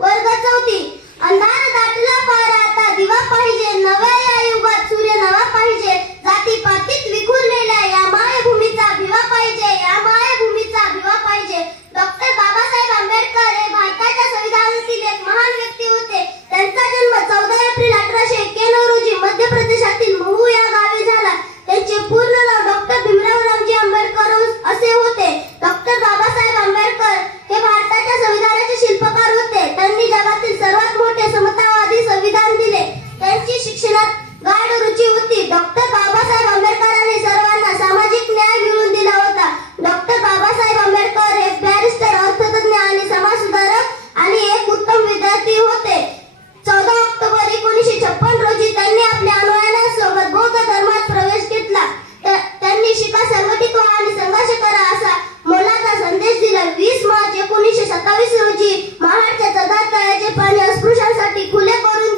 वर्ग 4. अंधार दाटला पार आता दिवा पाहिजे, नव्या या युगात सूर्य नवा पाहिजे, जातीपातीत विखुरलेल्या या मायभूमीचा भिवा पाहिजे, या मायभूमीचा भिवा पाहिजे. डॉक्टर बाबासाहेब आंबेडकर हे भारताच्या संविधानातील एक महान व्यक्ती होते. त्यांचा जन्म 14 एप्रिल 1891 रोजी मध्य प्रदेशातील महू या गावी झाला. त्यांचे पूर्ण नाव डॉक्टर भीमराव रामजी आंबेडकर असे होते. डॉक्टर बाबासाहेब आंबेडकर हे भारताच्या संविधानाचे शिल्पकार होते. त्यांनी जगातील सर्वात मोठे समतावादी संविधान दिले. त्यांची शिक्षणात गाढ रुची होती. डॉक्टर बाबासाहेब आंबेडकरांनी सर्वांना सामाजिक न्याय मिळवून दिला होता. डॉक्टर बाबासाहेब आंबेडकर हे बॅरिस्टर, अर्थतज्ञ आणि समाजसुधारक आणि एक उत्तम विद्यार्थी होते. 14 ऑक्टोबर 1956 रोजी त्यांनी आपल्या अनुयायांसोबत बौद्ध धर्मात प्रवेश घेतला. त्यांनी शिका, संघटित व्हा आणि संघर्ष करा असा मोलाचा संदेश दिला. 20 मार्च 1927 रोजी महाडच्या 14 तळ्याचे पाणी अस्पृश्यांसाठी खुले करून